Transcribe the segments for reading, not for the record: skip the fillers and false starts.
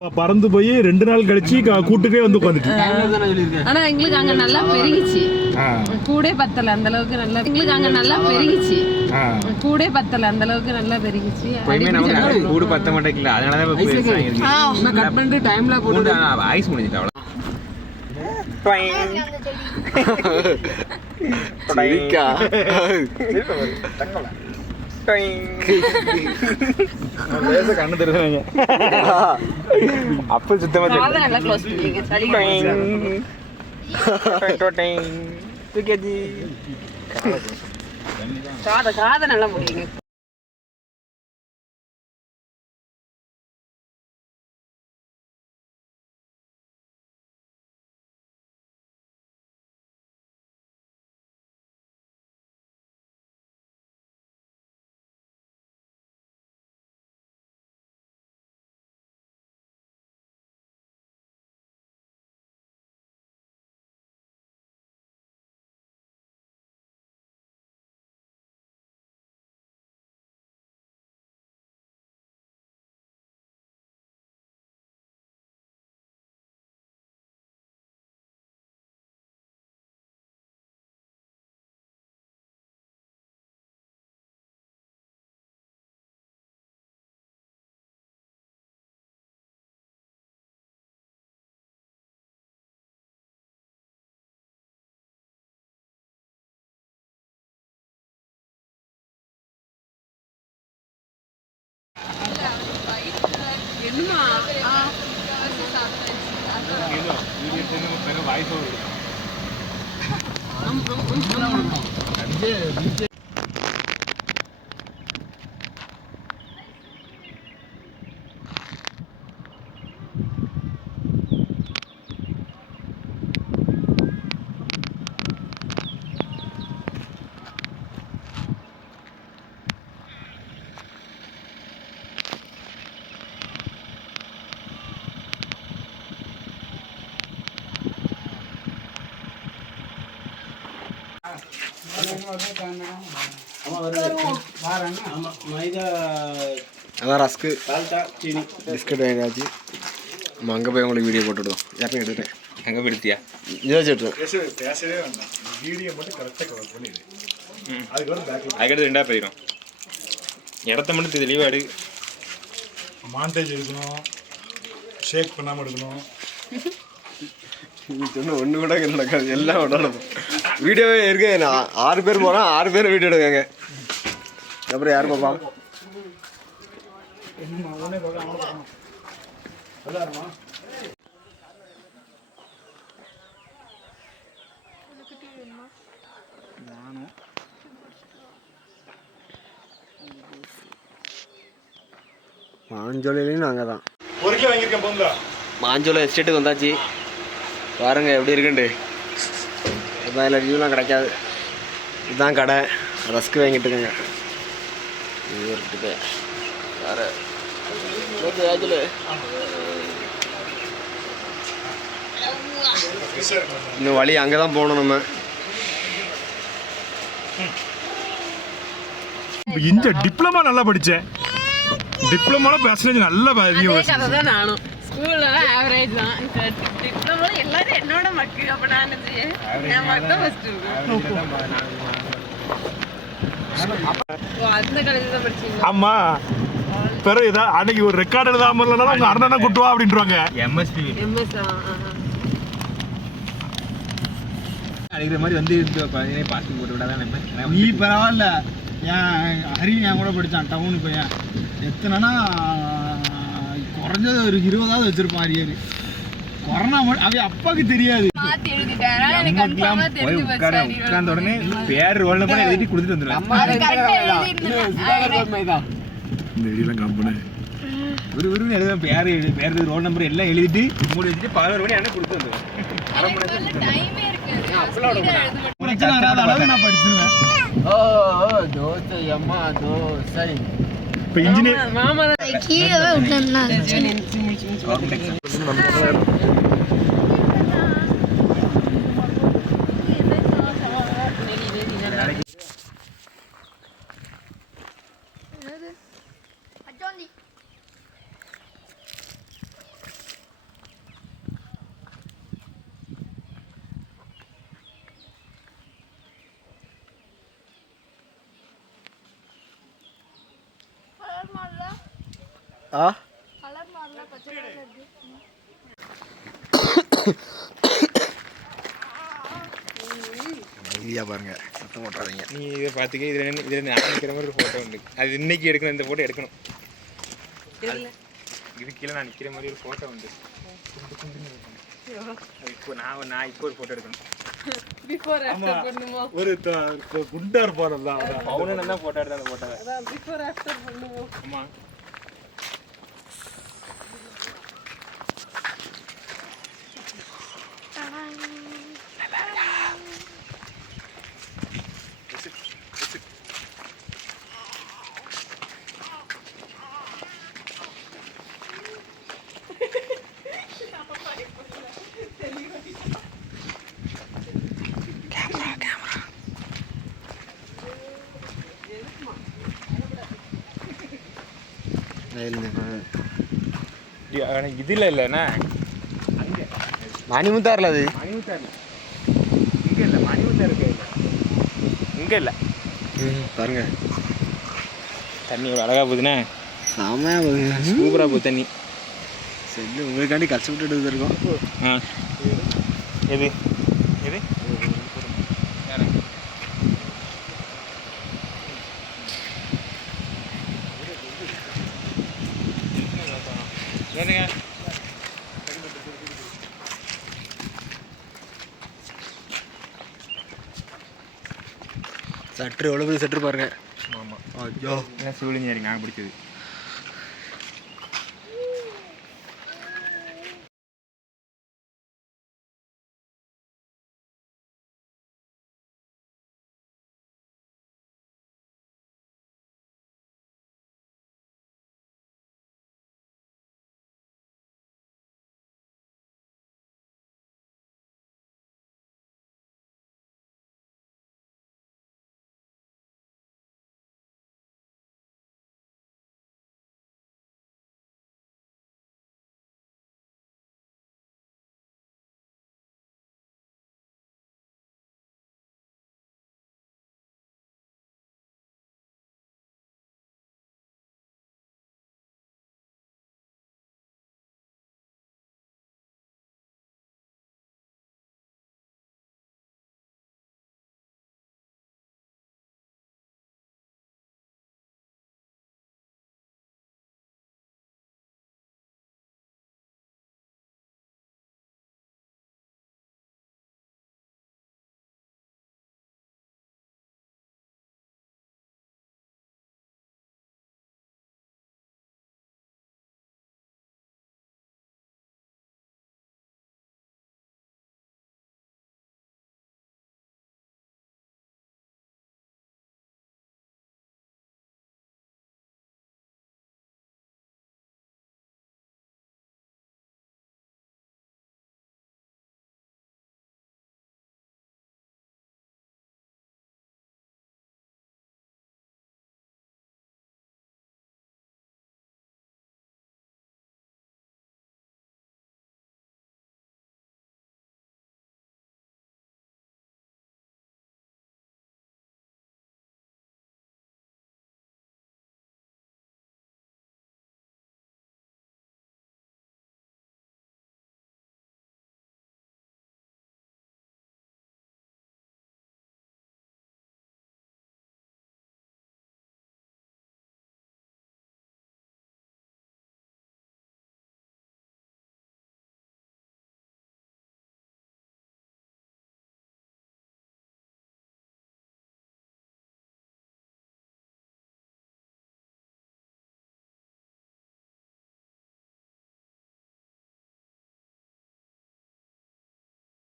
பறந்து போய் 2 நாள் கழிச்சு கூட்டுக்கே வந்து உட்காந்துட்டு. ஆனா எங்களுக்கு அங்க நல்லா பெருகிச்சு, கூடே பத்தல அந்த அளவுக்கு நல்லா. எங்களுக்கு அங்க நல்லா பெருகிச்சு, கூடே பத்தல அந்த அளவுக்கு நல்லா பெருகிச்சு. கூடு பத்த மாட்டேங்கல, அதனாலதான் கட் பண்ணிட்டு டைம்ல போட்டு ஐஸ் முடிஞ்சிட்டு அவ்வளவு. கண்ணு தெரியுங்க அப்ப சுத்தமா காதை நல்லா முடியுங்க. அதான் ரஸ்க்கு பிஸ்கட் வாங்கியாச்சு. நம்ம அங்கே போய் உங்களுக்கு வீடியோ போட்டுவிடுவோம். யாருமே எடுத்துட்டேன். எங்கே போயிடுத்தியா யோசிச்சுட்டு அதுக்கடுத்து 2 போயிடும். இடத்த மட்டும் தெளிவாக எடு. மாண்டேஜ் எடுக்கணும், ஷேக் பண்ணாமல் எடுக்கணும். சொன்ன ஒன்று கூட நடக்காது, எல்லாம் ஒன்றாலும் வீடியோவே இருக்கு. நான் 6 பேர் போனால் 6 பேர் வீடியோ எடுக்காங்க. அப்புறம் யார் பாப்பா? மாஞ்சோலையிலையும் நாங்கள் தான் மாஞ்சோலை எஸ்டேட்டுக்கு வந்தாச்சு. பாருங்க எப்படி இருக்குண்டு. அதுதான் இல்லை ரிவ்யூலாம் கிடைக்காது. இதுதான் கடை. ரஸ்க்கு வாங்கிட்டு இருக்கேங்க. வேறு இன்னும் வழி அங்கே தான் போகணும் நம்ம. இந்த டிப்ளமா நல்லா படித்தேன். டிப்ளமால பெர்சன்டேஜ் நல்லா நானும் ஸ்கூல்ல ஆவரேஜ் தான். டிப்ளமோல எல்லாரும் என்னோட மக்கு. அப்ப நான் மட்டும் அந்த காலேஜ் தான் படிச்சீங்க. ஆமா, பிறகு இதான் அன்னைக்கு ஒரு ரெக்கார்டு எழுதாம இல்லைனாலும் உங்க அண்ணனை கூட்டுவா அப்படின்றாங்க. எம்எஸ்டி அடிக்கிற மாதிரி வந்து பாஸ்டிங் போட்டு விடாதான். நீ பரவாயில்ல, ஏன் ஹரி என் கூட படித்தான் டவுனு பையன். எத்தனைனா குறைஞ்சது ஒரு 20ஆவது வச்சிருப்பான் அரியர். கொரோனா அவன் அப்பாவுக்கு தெரியாது. உட்கார்ந்த உடனே பேர் ரோல் நம்பர் எழுதி கொடுத்துட்டு வந்துடுவேன். எழுதுவேன் பேர் ரோல் நம்பர் எல்லாம் எழுதிட்டு மூடி வச்சுட்டு 11 மணி ஆனால் கொடுத்து வந்துடுவேன். நான் படிச்சிருவேன். இப்போ இன்ஜினியர் ஆ ஐடியா பாருங்க, சத்தம் போட்டாதீங்க. நீ இதை பார்த்துக்க. இதில் நான் நிற்கிற மாதிரி ஒரு ஃபோட்டோ உண்டு. அது இன்னைக்கு எடுக்கணும், இந்த ஃபோட்டோ எடுக்கணும். இது கீழே நான் நிற்கிற மாதிரி ஒரு ஃபோட்டோ உண்டு. இப்போ நான் இப்போ ஒரு ஃபோட்டோ எடுக்கணும். பிஃபோர் ஆஃப்டர் பண்ணுவோம். ஒரு குண்டா இருப்பான் தான் அவனு தான் ஃபோட்டோ எடுத்தா அந்த ஃபோட்டோவை. அதான் பிஃபோர் ஆஃப்டர் பண்ணுவோம். ஆமாம். இதில் இல்லைண்ணா, அங்கே மணிமுத்தாரில் அது மணிமுத்தார் இங்கே இல்லை, மணிமுத்தார் இருக்கு. இங்கே இல்லை பாருங்க, தண்ணி ஒரு அழகாக போகுதுண்ணே. செம்மையாக போகுதுங்க, சூப்பராக போகுது தண்ணி. சரி, உங்களுக்காண்டி கஷ்டப்பட்டு இருக்கோம். ஆ எது எது ஏனுங்க சற்று எவ்வளோ பெரிய சற்று பாருங்க. ஆமாம். ஐயோ, ஏன்னா சிவில் இன்ஜினியரிங் நாங்கள் பிடிச்சது.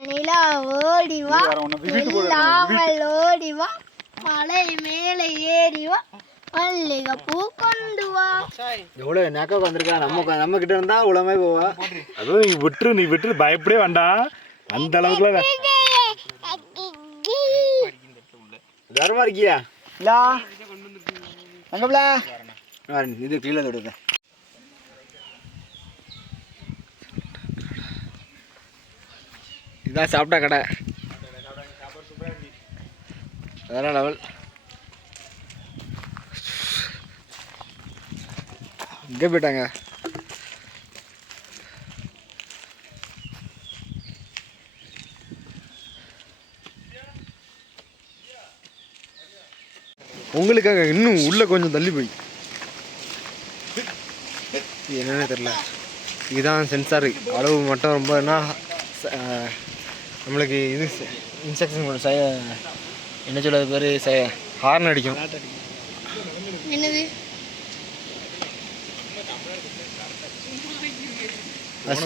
நிலா ஓடிவா, இல்லாமல் ஓடிவா, மலை மேலே ஏறிவா, மல்லிகை பூ கொண்டு வா. எவ்வளோ நேக்கா உட்காந்துருக்கா, நம்ம கிட்ட இருந்தா உலகமே போவா. அதுவும் நீ விட்டுரு பயப்படவே வேண்டாம். அந்த அளவுக்குல தரமா இருக்கியா? இல்லா அங்கப்ல இது கீழே தொடுது. இதான் சாப்பிட்டா கடை வேற லெவல். எங்கே போயிட்டாங்க? உங்களுக்காக இன்னும் உள்ளே கொஞ்சம் தள்ளி போய் என்னன்னு தெரில. இதுதான் சென்சார் அளவு மட்டும் ரொம்ப நம்மளுக்கு இது இன்ஸ்ட்ரக்ஷன் என்ன சொல்கிறது பேர் ஹார்ன் அடிக்கும். என்னது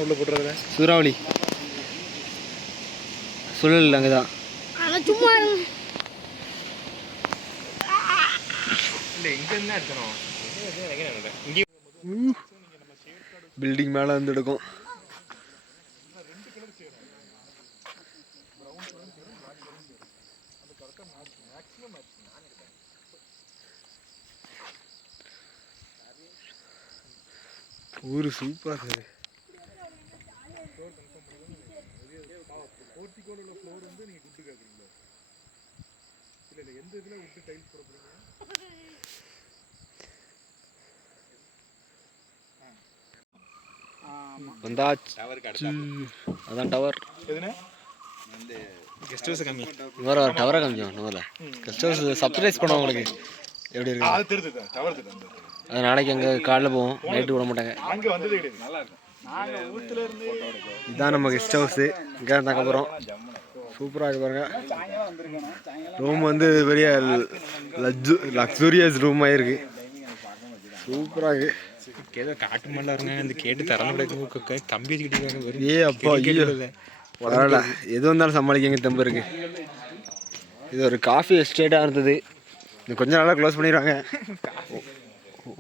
உள்ள போட்டுறதுல சூறாவளி சுழல் அங்கே தான். ஆனால் சும்மா பில்டிங் மேலே வந்து எடுக்கும். ஊர் சூப்பராக இருக்குது. வந்தாச்சு. அதான் டவர். கெஸ்ட் ஹவுஸ் கம்மி வேறு டவரை காமிச்சோம். நம்மள கெஸ்ட் ஹவுஸ் சர்ப்ரைஸ் பண்ணுவோம் உங்களுக்கு. எப்படி இருக்கு? அது நாளைக்கு அங்கே காலைல போவோம், நைட்டு விட மாட்டாங்க. இதுதான் நம்ம கெஸ்ட் ஹவுஸு. இங்கே தான் தங்க போகிறோம். சூப்பராக இருக்கு பாருங்க. ரூம் வந்து பெரிய லக்ஸூரியஸ் ரூம் ஆகிருக்கு. சூப்பராக இருக்கு. ஏதோ காட்டு மல்ல இருங்க இந்த கேட்டு திறந்து கம்பி வச்சுக்கிட்டு. ஏ அப்பா ஐயோ பரவாயில்ல, எது வந்தாலும் சமாளிக்கங்க தெம்பு இருக்கு. இது ஒரு காஃபி எஸ்டேட்டாக இருந்தது. இது கொஞ்ச நாளாக க்ளோஸ் பண்ணிடுவாங்க.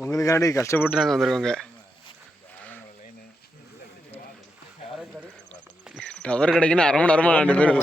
உங்களுக்காண்டி கஷ்டப்பட்டு நாங்கள் வந்துருக்கோங்க. டவர் கிடைக்குன்னு அரை மணி நேரமாக 2 பேரும்.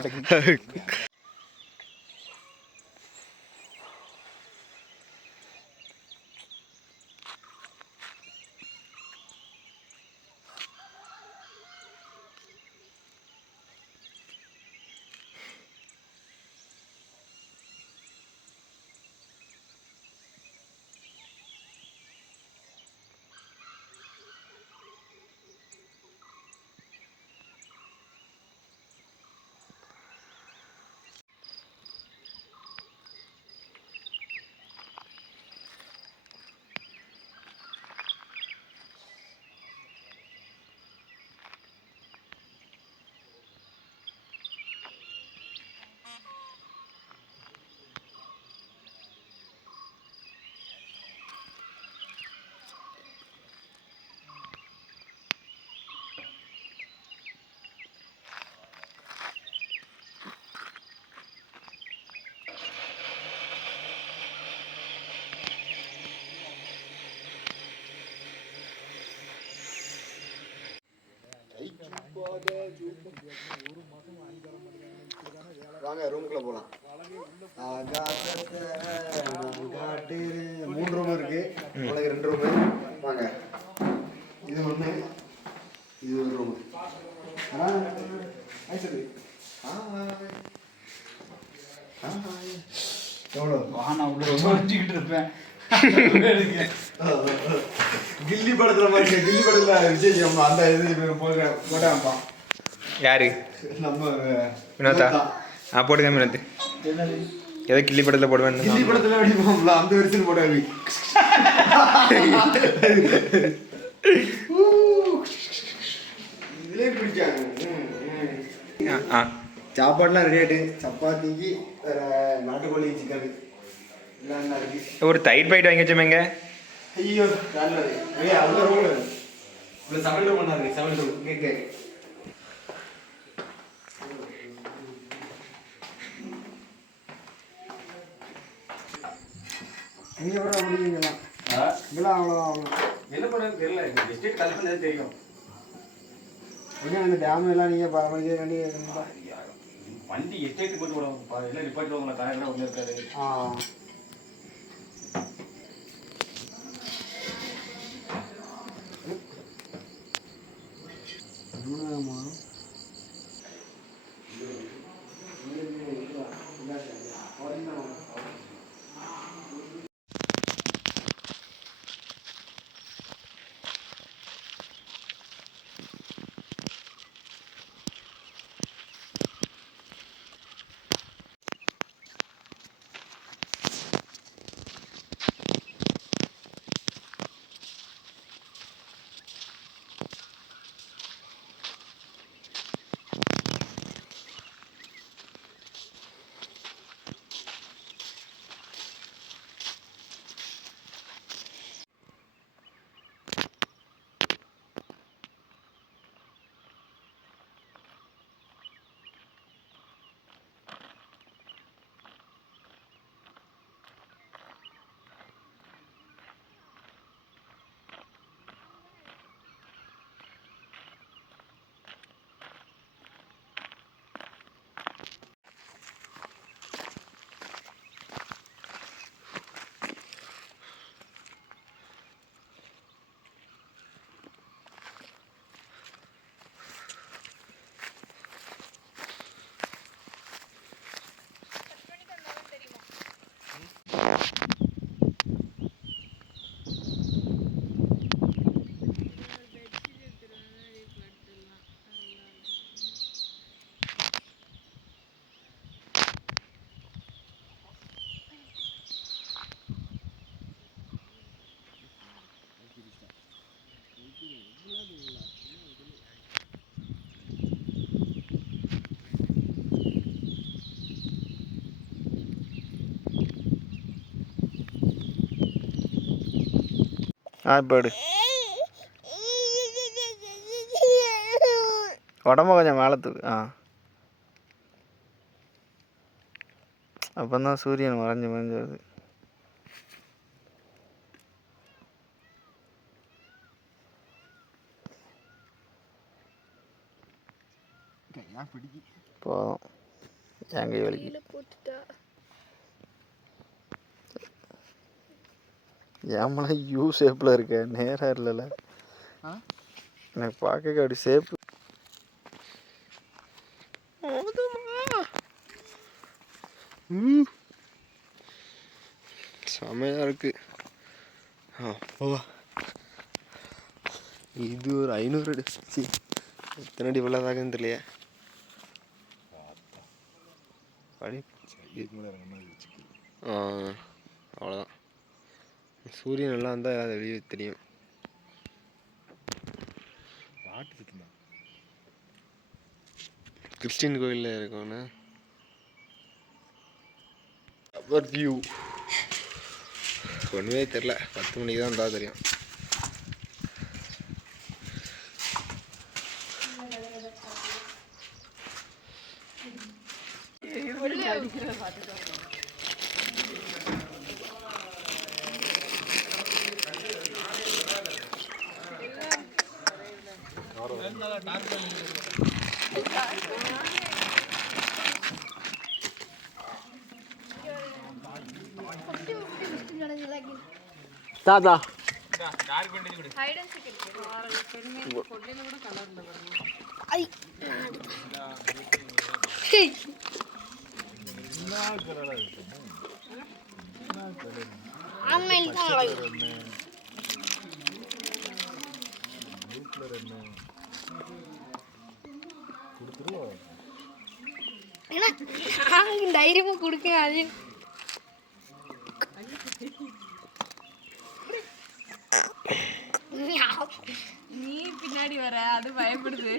வாங்க ரூமுக்குள்ள போகலாம். 3 ரூம் இருக்கு, உங்களுக்கு 2 ரூமு. வாங்க, இது ஒன்று, இது ஒரு ரூமு. எவ்வளோ இருப்பேன். கில்லி படத்துல மாதிரி, கில்லி படத்துல விஜய் அந்த இது போட்டான்ப்பா. யாரு? நம்ம வினோதா. போட்டுக்க வினோத். ஏதோ கில்லி படத்துல போடுவேன். கில்லி படத்துல அப்படி போகல, அந்த வருஷம் போடாது. இதுலேயே பிடிக்காங்க. சாப்பாடுலாம் ரெடி ஆகிட்டு. சப்பாத்திக்கு நாட்டுக்கோழி சிக்கன் எல்லாம் இருக்கு. ஒரு தயிர் பைட் வாங்கி வச்சோமேங்க. ஐயோ நல்லது. அந்த ரூம்ல இவ்வளோ சமையல் ரூம் பண்ணாரு. சமையல் ரூம் கேட்க நீங்கள் கூட முடியுங்களாம். இதெல்லாம் அவ்வளோ என்ன பண்ணுறது தெரியல. எஸ்டேட் கல்பனை தெரியும். ஓகே, அந்த டேம் எல்லாம் நீங்கள் பராமரிக்க வேண்டிய வண்டி எஸ்டேட்டுக்கு போட்டு விடுவோம். எல்லாம் நிப்பாட்டுவாங்களா? காயெல்லாம் ஒன்றும் இருக்காது. இப்போ எடு. உடம்ப கொஞ்சம் மேலே தூக்கு. அப்போ தான் சூரியன் மறைஞ்சு வருது. போதும். என் கை வலிக்கு. ஏமலா யூ ஷேப்பில் இருக்க, நேராக இல்லைல்ல. எனக்கு பார்க்க அப்படி ஷேப்பு. செமையாக இருக்கு. இது ஒரு 500 அடி. எத்தனை அடி உள்ளதாகன்னு தெரியலையே. படி அவ்வளோதான். சூரியன் எல்லாம் வந்தால் அதை வெளியே தெரியும். கிறிஸ்டின் கோயிலில் இருக்கோன்னு அவர் வியூ ஒன்றுமே தெரில. 10 மணிக்கு தான் இருந்தால் தெரியும். தாத்தா தைரியமா கொடுக்க அது நீ பின்னாடி வர, அது பயப்படுது.